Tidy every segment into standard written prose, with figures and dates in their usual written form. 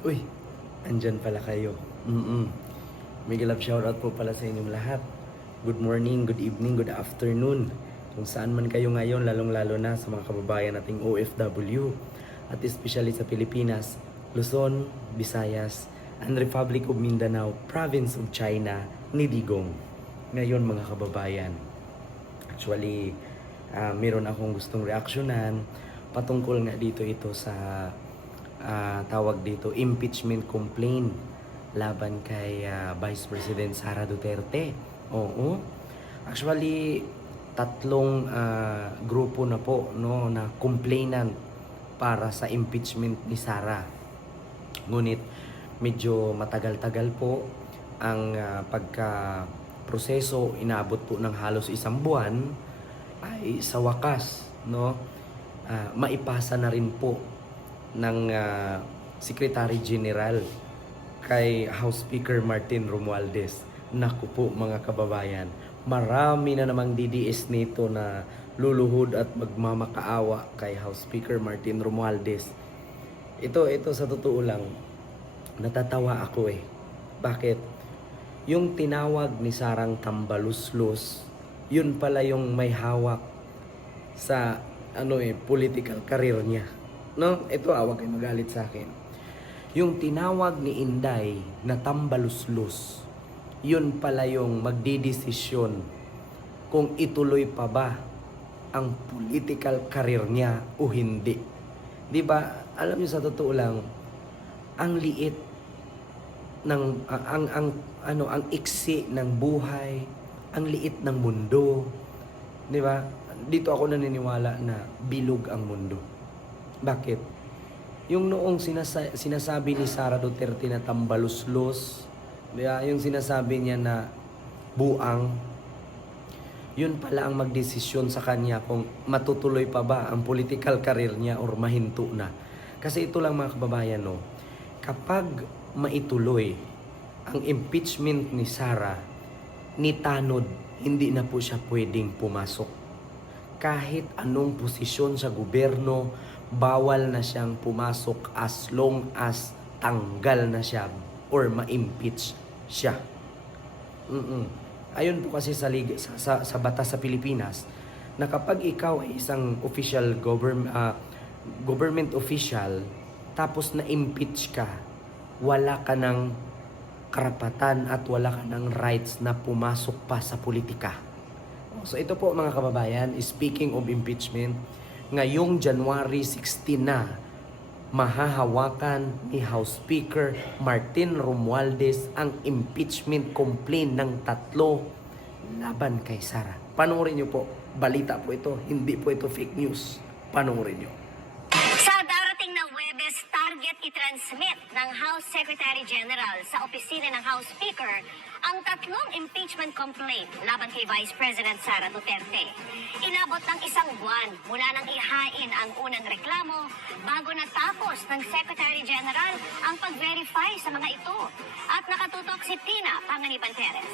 Uy, andyan pala kayo. Mega love shoutout po pala sa inyong lahat. Good morning, good evening, good afternoon. Kung saan man kayo ngayon, lalong-lalo na sa mga kababayan nating OFW at especially sa Pilipinas, Luzon, Visayas, and Republic of Mindanao, Province of China, Nidigong. Ngayon mga kababayan, actually, meron akong gustong reaksyonan patungkol nga dito ito sa tawag dito impeachment complaint laban kay Vice President Sara Duterte. Oo. Actually, tatlong grupo na po no na complainant para sa impeachment ni Sara. Ngunit medyo matagal-tagal po ang pagka proseso, inabot po ng halos isang buwan, ay sa wakas no maipasa na rin po ng Secretary General kay House Speaker Martin Romualdez. Naku po mga kababayan, marami na namang DDS nito na luluhod at magmamakaawa kay House Speaker Martin Romualdez. Ito sa totoo lang, natatawa ako eh. Bakit? Yung tinawag ni Sarang Tambaluslos, yun pala yung may hawak sa political career niya. No? Ito, awag kayo magalit sa akin. Yung tinawag ni Inday na Tambaluslos, yun pala yung magdidesisyon kung ituloy pa ba ang political career niya o hindi. 'Di ba? Alam niyo sa totoo lang, ang liit ng ang iksi ng buhay, ang liit ng mundo. 'Di ba? Dito ako naniniwala na bilog ang mundo. Bakit? Yung noong sinasabi ni Sara Duterte na tambaluslos, yung sinasabi niya na buang, yun pala ang magdesisyon sa kanya kung matutuloy pa ba ang political career niya or mahinto na. Kasi ito lang mga kababayan, no, kapag maituloy ang impeachment ni Sara, ni Tanod, hindi na po siya pwedeng pumasok. Kahit anong posisyon sa gobyerno, bawal na siyang pumasok as long as tanggal na siya or ma-impeach siya. Ayon po kasi sa batas sa Pilipinas, na kapag ikaw ay isang official government official, tapos na-impeach ka, wala ka ng karapatan at wala ka ng rights na pumasok pa sa politika. So ito po mga kababayan, speaking of impeachment, ngayong January 16 na, mahahawakan ni House Speaker Martin Romualdez ang impeachment complaint ng tatlo laban kay Sara. Panoorin niyo po, balita po ito, hindi po ito fake news. Panoorin niyo. Sa darating na Huwebes, target i-transmit ng House Secretary General sa opisina ng House Speaker ang tatlong impeachment complaint laban kay Vice President Sara Duterte. Inabot ng isang buwan mula nang ihain ang unang reklamo bago natapos ng Secretary General ang pag-verify sa mga ito. At nakatutok si Tina Panganiban Perez.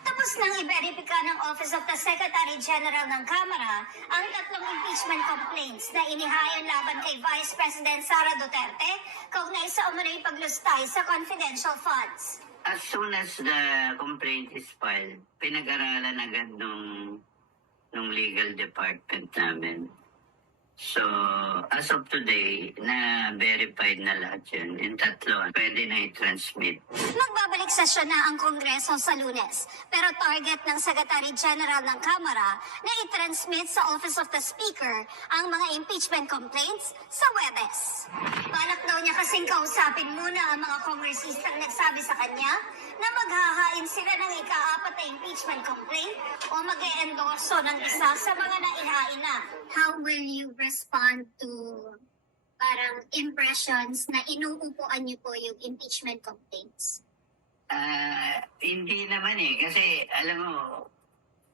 Tapos nang i-verify ng Office of the Secretary General ng Kamara ang tatlong impeachment complaints na inihayan laban kay Vice President Sara Duterte kaugnay sa umunay paglustay sa confidential funds. As soon as the complaint is filed, pinag-aralan agad nung legal department namin. So, as of today, na-verified na lahat yun. Yung tatlo, pwede na i-transmit. Magbabalik sesyon na ang Kongreso sa Lunes, pero target ng Secretary General ng Kamara na i-transmit sa Office of the Speaker ang mga impeachment complaints sa Huwebes. Balak daw niya kasing kausapin muna ang mga kongresistang nagsabi sa kanya na maghahain sila ng ika-apat na impeachment complaint o mag-e-endorso ng isa sa mga naihain na. How will you respond to parang impressions na inuupuan niyo po yung impeachment complaints? Hindi naman kasi alam mo,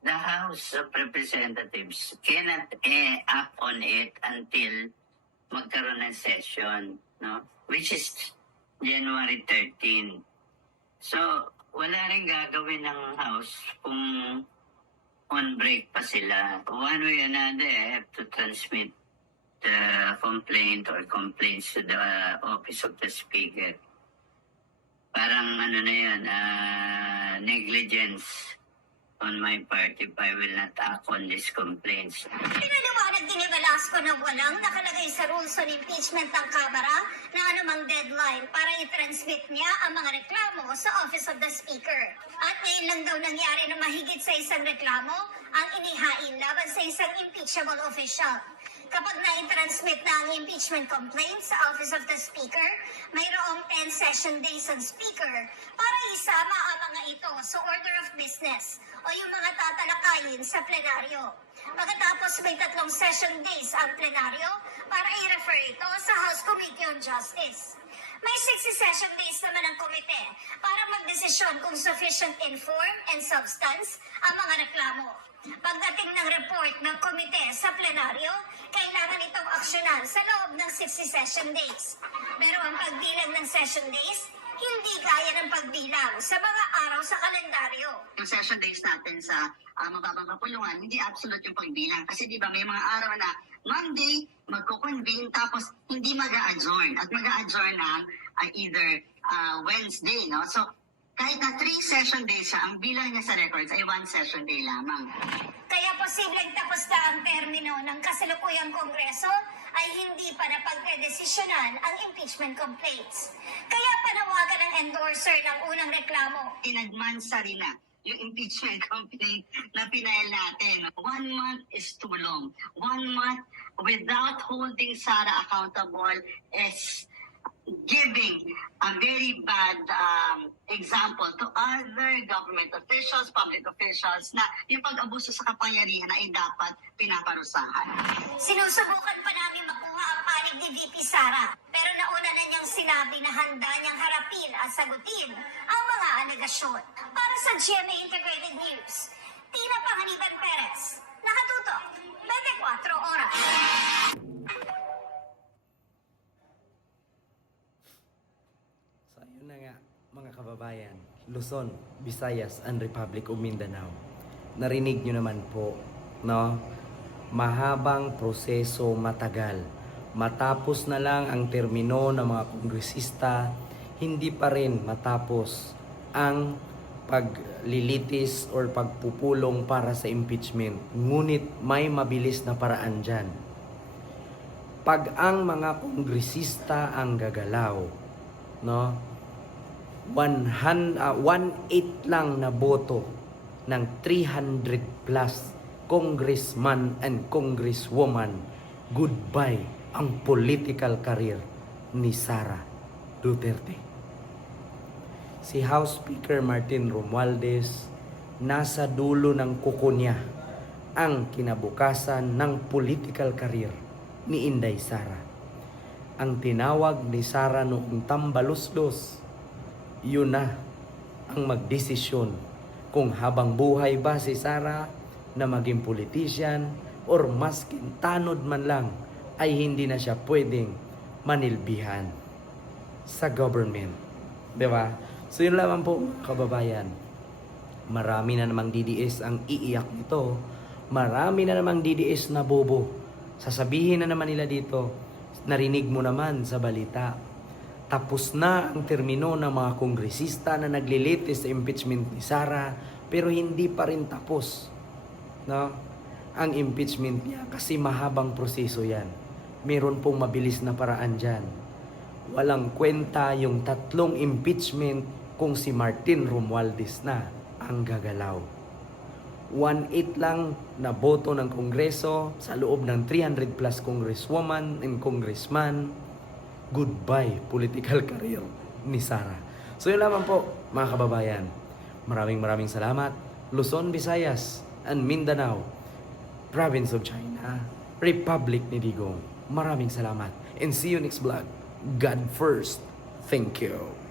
the House of Representatives cannot act on it until magkaroon ng session, no? Which is January 13. So, wala rin gagawin ng House kung on break pa sila. One way or another, I have to transmit complaint or complaints to the office of the speaker. Parang ano na yun, negligence on my part if I will not act on these complaints. Pinaliwanag din ni Velasco na walang nakalagay sa rules on impeachment ng Kamara na anumang deadline para i-transmit niya ang mga reklamo sa Office of the Speaker. At ngayon lang daw nangyari na mahigit sa isang reklamo ang inihain laban sa isang impeachable official. Kapag na-transmit na ang impeachment complaint sa Office of the Speaker, mayroong 10 session days ang Speaker para isama ang mga ito sa order of business o yung mga tatalakayin sa plenaryo. Pagkatapos may 3 session days ang plenaryo para i-refer ito sa House Committee on Justice. May 60 session days naman ang komite para magdesisyon kung sufficient in form and substance ang mga reklamo. Pagdating ng report ng komite sa plenaryo, kailangan itong aksyonan sa loob ng 60 session days. Pero ang pagbilang ng session days, hindi gaya ng pagbilang sa mga araw sa kalendaryo. Yung session days natin sa mababang kapulungan, hindi absolute yung pagbilang. Kasi di ba may mga araw na Monday, magko-convene, tapos hindi mag-a-adjourn. At mag-a-adjourn ng either Wednesday, no? So, kahit na 3 session days siya, ang bilang niya sa records ay 1 session day lamang. Kaya posibleng tapos na ang termino ng kasalukuyang kongreso ay hindi pa napagdedesisyonan ang impeachment complaints. Kaya panawagan ng endorser ng unang reklamo. Tinagmansa rin na yung impeachment complaint na pinail natin. 1 month is too long. 1 month without holding Sara accountable is giving a very bad example to other government officials, public officials, na yung pag-abuso sa kapangyarihan ay dapat pinaparusahan. Sinusubukan pa namin makuha ang panig ni VP Sara, pero nauna na niyang sinabi na handa niyang harapin at sagutin ang mga alegasyon. Para sa GMA Integrated News, Tina Panganiban Perez, nakatutok, 24 oras. So ayun na nga mga kababayan, Luzon, Visayas, and Republic of Mindanao. Narinig nyo naman po, no? Mahabang proseso, matagal. Matapos na lang ang termino ng mga kongresista, hindi pa rin matapos ang paglilitis or pagpupulong para sa impeachment. Ngunit may mabilis na paraan dyan. Pag ang mga kongresista ang gagalaw, no? 1/8 lang na boto ng 300 plus congressman and congresswoman, goodbye ang political career ni Sara Duterte. Si House Speaker Martin Romualdez, nasa dulo ng kuko niya ang kinabukasan ng political career ni Inday Sara. Ang tinawag ni Sara noong tambaluslos, yun na ang magdesisyon kung habang buhay ba si Sara na maging politician or maskin tanod man lang ay hindi na siya pwedeng manilbihan sa government. Diba? So yun lamang po, kababayan. Marami na namang DDS ang iiyak nito. Marami na namang DDS na bobo. Sasabihin na naman nila dito, narinig mo naman sa balita. Tapos na ang termino ng mga kongresista na naglilitis sa impeachment ni Sara, pero hindi pa rin tapos, no? Ang impeachment niya kasi mahabang proseso yan. Meron pong mabilis na paraan dyan. Walang kwenta yung 3 impeachment kung si Martin Romualdez na ang gagalaw. 1/8 lang na boto ng Kongreso sa loob ng 300 plus congresswoman and congressman. Goodbye political career ni Sara. So yun lamang po mga kababayan. Maraming salamat. Luzon, Visayas, and Mindanao, Province of China, Republic ni Digong. Maraming salamat. And see you next vlog. God first. Thank you.